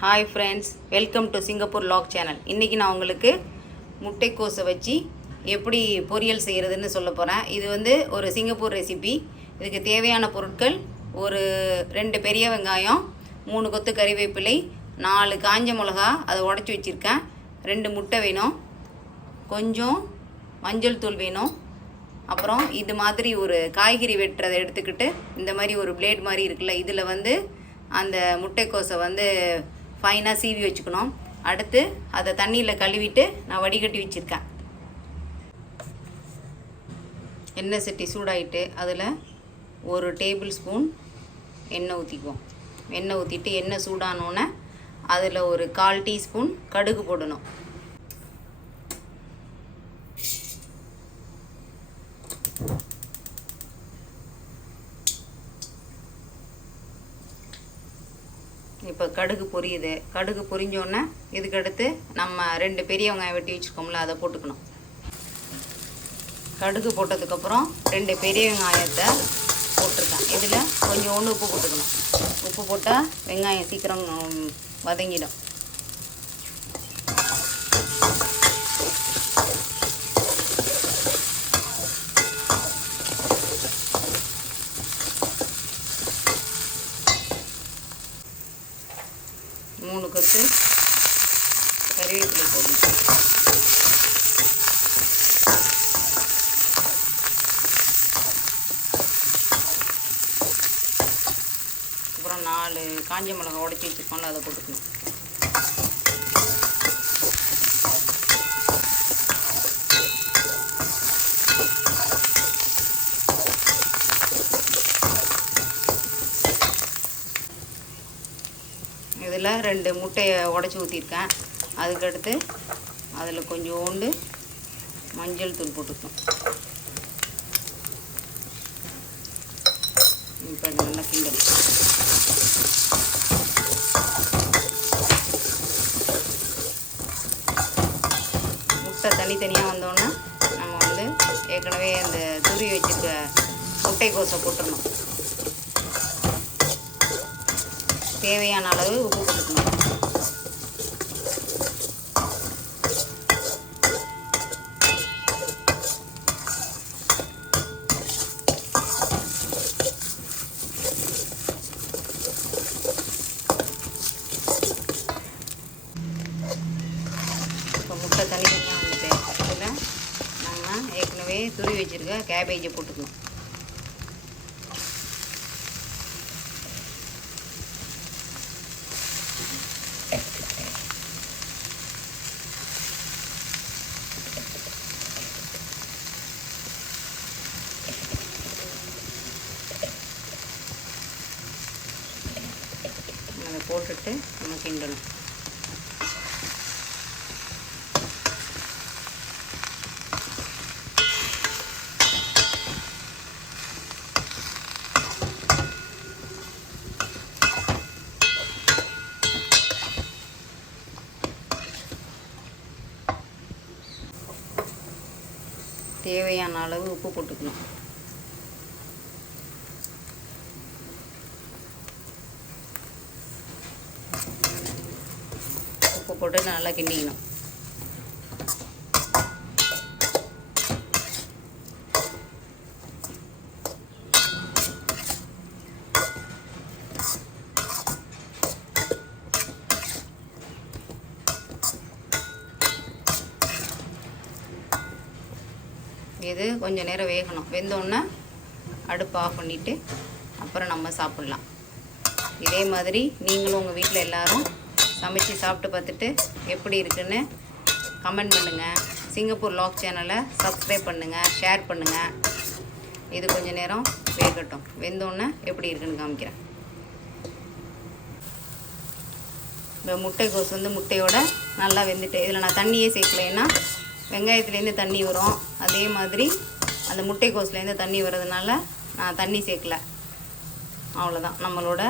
Hi friends welcome to Singapore log channel இன்றைக்கி நான் உங்களுக்கு முட்டைக்கோஸை வச்சு எப்படி பொரியல் செய்கிறதுன்னு சொல்ல போகிறேன் இது வந்து ஒரு சிங்கப்பூர் ரெசிபி இதுக்கு தேவையான பொருட்கள் ஒரு ரெண்டு பெரிய வெங்காயம் மூணு கொத்து கறிவேப்பிலை நாலு காஞ்ச மிளகா அதை உடச்சி வச்சுருக்கேன். ரெண்டு முட்டை வேணும். கொஞ்சம் மஞ்சள் தூள் வேணும். அப்புறம் இது மாதிரி ஒரு காய்கறி வெட்டுறதை எடுத்துக்கிட்டு இந்த மாதிரி ஒரு பிளேட் மாதிரி இருக்குல்ல இதில் வந்து அந்த முட்டைக்கோஸை வந்து ஃபைனாக சீவி வச்சுக்கணும். அடுத்து அதை தண்ணியில் கழுவிட்டு நான் வடிகட்டி வச்சுருக்கேன். எண்ணெய் சட்டி சூடாயிட்டு அதில் ஒரு டேபிள் ஸ்பூன் எண்ணெய் ஊற்றிக்குவோம் எண்ணெய் ஊற்றிட்டு எண்ணெய் சூடானோன்னே அதில் ஒரு கால் டீஸ்பூன் கடுகு போடணும் இப்போ கடுகு பொரியுது. கடுகு பொரிஞ்சோடனே இதுக்கடுத்து நம்ம ரெண்டு பெரிய வெங்காயம் வெட்டி வச்சுருக்கோம்ல அதை போட்டுக்கணும். கடுகு போட்டதுக்கப்புறம் ரெண்டு பெரிய வெங்காயத்தை போட்டிருக்கேன். இதில் கொஞ்சம் ஒன்று உப்பு போட்டுக்கணும். உப்பு போட்டால் வெங்காயம் சீக்கிரம் வதங்கிடும். மூணு கொத்து கறிவேப்பிலை போடணும். அப்புறம் நாலு காஞ்ச மிளகா உடச்சி வச்சுருக்கோம்ல அதை போட்டுக்கணும். இதில் ரெண்டு முட்டையை உடச்சி ஊற்றிருக்கேன் அதுக்கடுத்து அதில் கொஞ்சோண்டு மஞ்சள் தூள் போட்டுக்கணும். இப்போ அது நல்லா கிண்டல். முட்டை தனித்தனியாக வந்தோன்னே நம்ம வந்து ஏற்கனவே அந்த துருவி வச்சுருக்க முட்டைக்கோசை போட்டுடணும். தேவையான அளவு உப்பு போட்டுக்கணும். முட்டை தனித்தனியாக வந்துட்டு இதில் நம்ம ஏற்கனவே துருவி வச்சுருக்க கேபேஜை போட்டுக்கணும் அதை போட்டுட்டு நம்ம கிண்டணும். தேவையான அளவு உப்பு போட்டுக்கணும். உப்பு போட்டு நல்லா கிண்டிக்கணும். இது கொஞ்சம் நேரம் வேகணும். வெந்தோடனே அடுப்பு ஆஃப் பண்ணிவிட்டு அப்புறம் நம்ம சாப்பிட்லாம். இதே மாதிரி நீங்களும் உங்கள் வீட்டில் எல்லாரும் சமைச்சு சாப்பிட்டு பார்த்துட்டு எப்படி இருக்குன்னு கமெண்ட் பண்ணுங்கள் சிங்கப்பூர் லாக் சேனலை சப்ஸ்கிரைப் பண்ணுங்கள் ஷேர் பண்ணுங்கள் இது கொஞ்சம் நேரம் வேகட்டும். வெந்தோடனே எப்படி இருக்குன்னு காமிக்கிறேன். இந்த முட்டைக்கோஸ் வந்து முட்டையோட நல்லா வெந்துட்டு இதில் நான் தண்ணியே சேர்க்கலைன்னா வெங்காயத்துலேருந்து தண்ணி வரும். அதே மாதிரி அந்த முட்டைக்கோஸ்லேருந்து தண்ணி வர்றதுனால நான் தண்ணி சேர்க்கல. அவ்வளோதான் நம்மளோட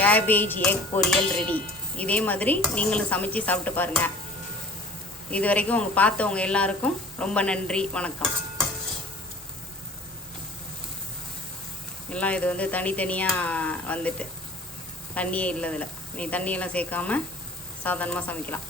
கேபேஜ் எக் பொரியல் ரெடி இதே மாதிரி நீங்களும் சமைச்சு சாப்பிட்டு பாருங்கள் இது வரைக்கும் உங்கள் பார்த்தவங்க எல்லாருக்கும் ரொம்ப நன்றி வணக்கம். எல்லாம் இது வந்து தனித்தனியாக வந்துட்டு. தண்ணியே இல்லை இதில். நீ தண்ணியெல்லாம் சேர்க்காம சாதாரணமாக சமைக்கலாம்.